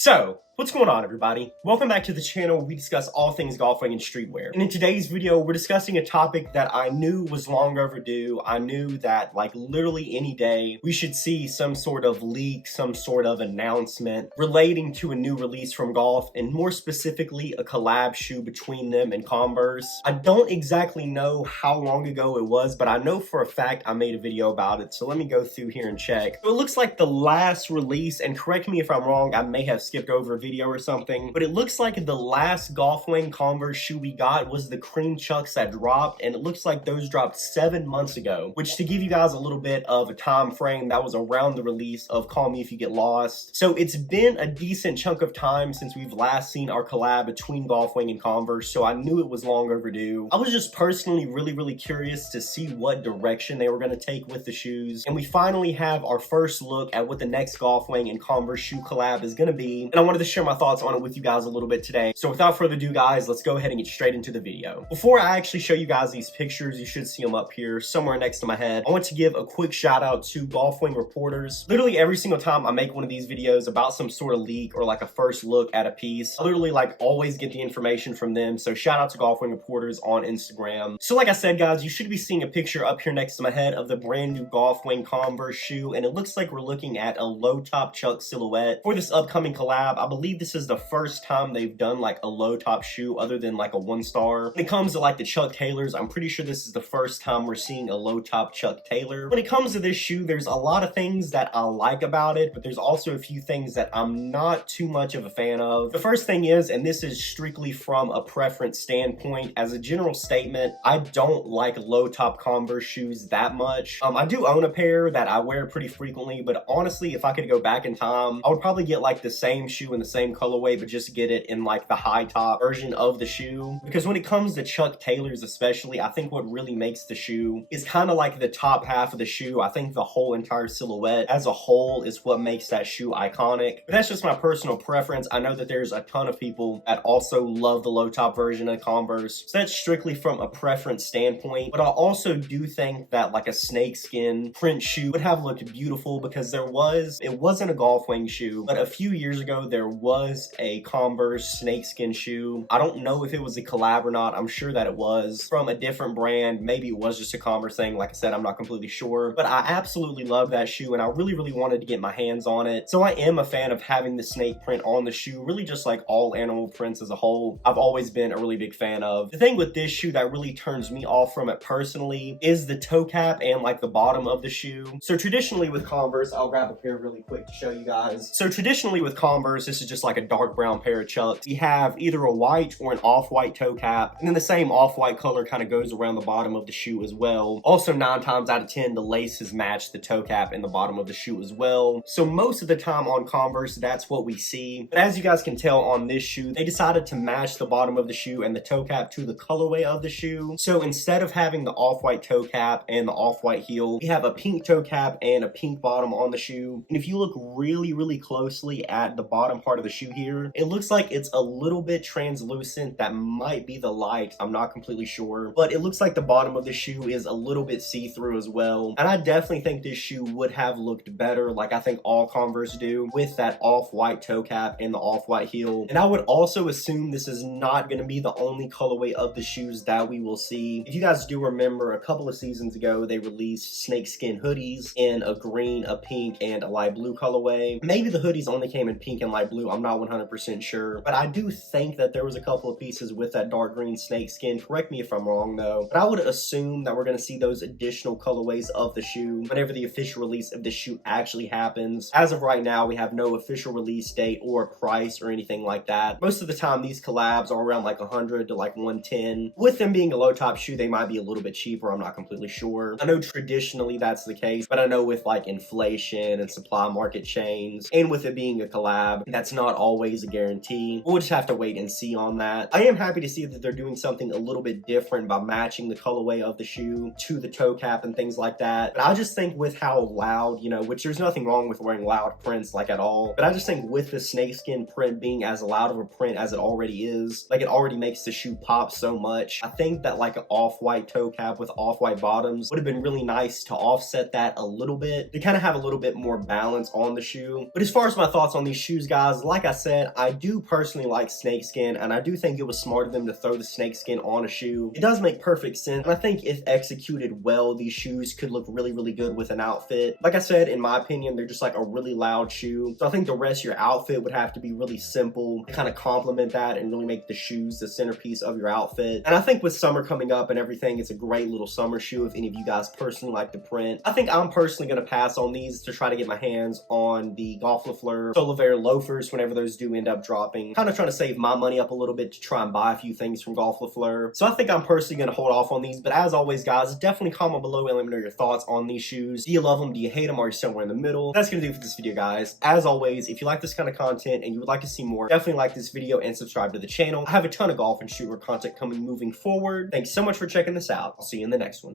So, what's going on, everybody? Welcome back to the channel where we discuss all things Golf Wang and streetwear. And in today's video, we're discussing a topic that I knew was long overdue. I knew that, like, literally any day, we should see some sort of leak, some sort of announcement relating to a new release from Golf, and more specifically, a collab shoe between them and Converse. I don't exactly know how long ago it was, but I know for a fact I made a video about it, so let me go through here and check. So it looks like the last release, and correct me if I'm wrong, I may have skipped over a video or something, but it looks like the last Golf Wang Converse shoe we got was the cream chucks that dropped, and it looks like those dropped 7 months ago, which, to give you guys a little bit of a time frame, that was around the release of Call Me If You Get Lost. So it's been a decent chunk of time since we've last seen our collab between Golf Wang and Converse, so I knew it was long overdue. I was just personally really curious to see what direction they were going to take with the shoes, and we finally have our first look at what the next Golf Wang and Converse shoe collab is going to be, and I wanted to share my thoughts on it with you guys a little bit today. So without further ado, guys, let's go ahead and get straight into the video. Before I actually show you guys these pictures, you should see them up here somewhere next to my head. I want to give a quick shout out to Golf Wang reporters. Literally every single time I make one of these videos about some sort of leak or like a first look at a piece, I literally like always get the information from them. So shout out to Golf Wang reporters on Instagram. So like I said, guys, you should be seeing a picture up here next to my head of the brand new Golf Wang Converse shoe, and it looks like we're looking at a low top chuck silhouette for this upcoming collab. I believe this is the first time they've done like a low top shoe other than like a 1-star. When it comes to like the Chuck Taylors, I'm pretty sure this is the first time we're seeing a low top Chuck Taylor. When it comes to this shoe, there's a lot of things that I like about it, but there's also a few things that I'm not too much of a fan of. The first thing is, and this is strictly from a preference standpoint, as a general statement, I don't like low top Converse shoes that much. I do own a pair that I wear pretty frequently, but honestly, if I could go back in time, I would probably get like the same shoe in the same colorway, but just get it in like the high top version of the shoe. Because when it comes to Chuck Taylors especially, I think what really makes the shoe is kind of like the top half of the shoe. I think the whole entire silhouette as a whole is what makes that shoe iconic. But that's just my personal preference. I know that there's a ton of people that also love the low top version of Converse. So that's strictly from a preference standpoint. But I also do think that like a snakeskin print shoe would have looked beautiful, because it wasn't a Golf Wang shoe, but a few years ago there was a Converse snakeskin shoe. I don't know if it was a collab or not. I'm sure that it was from a different brand. Maybe it was just a Converse thing. Like I said, I'm not completely sure, but I absolutely love that shoe, and I really wanted to get my hands on it. So I am a fan of having the snake print on the shoe. Really just like all animal prints as a whole, I've always been a really big fan of. The thing with this shoe that really turns me off from it personally is the toe cap and like the bottom of the shoe. So traditionally with Converse, I'll grab a pair really quick to show you guys. So traditionally with Converse, this is just like a dark brown pair of chucks. You have either a white or an off-white toe cap, and then the same off-white color kind of goes around the bottom of the shoe as well. Also, 9 times out of 10, the laces match the toe cap and the bottom of the shoe as well. So most of the time on Converse, that's what we see. But as you guys can tell on this shoe, they decided to match the bottom of the shoe and the toe cap to the colorway of the shoe. So instead of having the off-white toe cap and the off-white heel, we have a pink toe cap and a pink bottom on the shoe. And if you look really closely at the bottom part of the shoe here, it looks like it's a little bit translucent. That might be the light, I'm not completely sure, but it looks like the bottom of the shoe is a little bit see-through as well. And I definitely think this shoe would have looked better, like I think all Converse do, with that off-white toe cap and the off-white heel. And I would also assume this is not going to be the only colorway of the shoes that we will see. If you guys do remember, a couple of seasons ago they released snakeskin hoodies in a green, a pink, and a light blue colorway. Maybe the hoodies only came in pink and light blue, I'm not 100% sure, but I do think that there was a couple of pieces with that dark green snakeskin. Correct me if I'm wrong though, but I would assume that we're going to see those additional colorways of the shoe whenever the official release of the shoe actually happens. As of right now, we have no official release date or price or anything like that. Most of the time these collabs are around like 100 to like 110. With them being a low top shoe, they might be a little bit cheaper, I'm not completely sure. I know traditionally that's the case, but I know with like inflation and supply market chains, and with it being a collab, that's not always a guarantee. We'll just have to wait and see on that. I am happy to see that they're doing something a little bit different by matching the colorway of the shoe to the toe cap and things like that. But I just think with how loud, you know, which there's nothing wrong with wearing loud prints like at all, but I just think with the snakeskin print being as loud of a print as it already is, like it already makes the shoe pop so much. I think that like an off-white toe cap with off-white bottoms would have been really nice to offset that a little bit, to kind of have a little bit more balance on the shoe. But as far as my thoughts on these shoes, guys, like I said, I do personally like snakeskin, and I do think it was smart of them to throw the snakeskin on a shoe. It does make perfect sense, and I think if executed well, these shoes could look really, really good with an outfit. Like I said, in my opinion, they're just like a really loud shoe. So I think the rest of your outfit would have to be really simple to kind of complement that and really make the shoes the centerpiece of your outfit. And I think with summer coming up and everything, it's a great little summer shoe if any of you guys personally like the print. I think I'm personally going to pass on these to try to get my hands on the Golf le FLEUR Colorway loafers whenever those do end up dropping. Kind of trying to save my money up a little bit to try and buy a few things from Golf le FLEUR. So I think I'm personally going to hold off on these, but as always guys, definitely comment below and let me know your thoughts on these shoes. Do you love them? Do you hate them? Are you somewhere in the middle? That's going to do it for this video guys. As always, if you like this kind of content and you would like to see more, definitely like this video and subscribe to the channel. I have a ton of golf and streetwear content coming moving forward. Thanks so much for checking this out. I'll see you in the next one.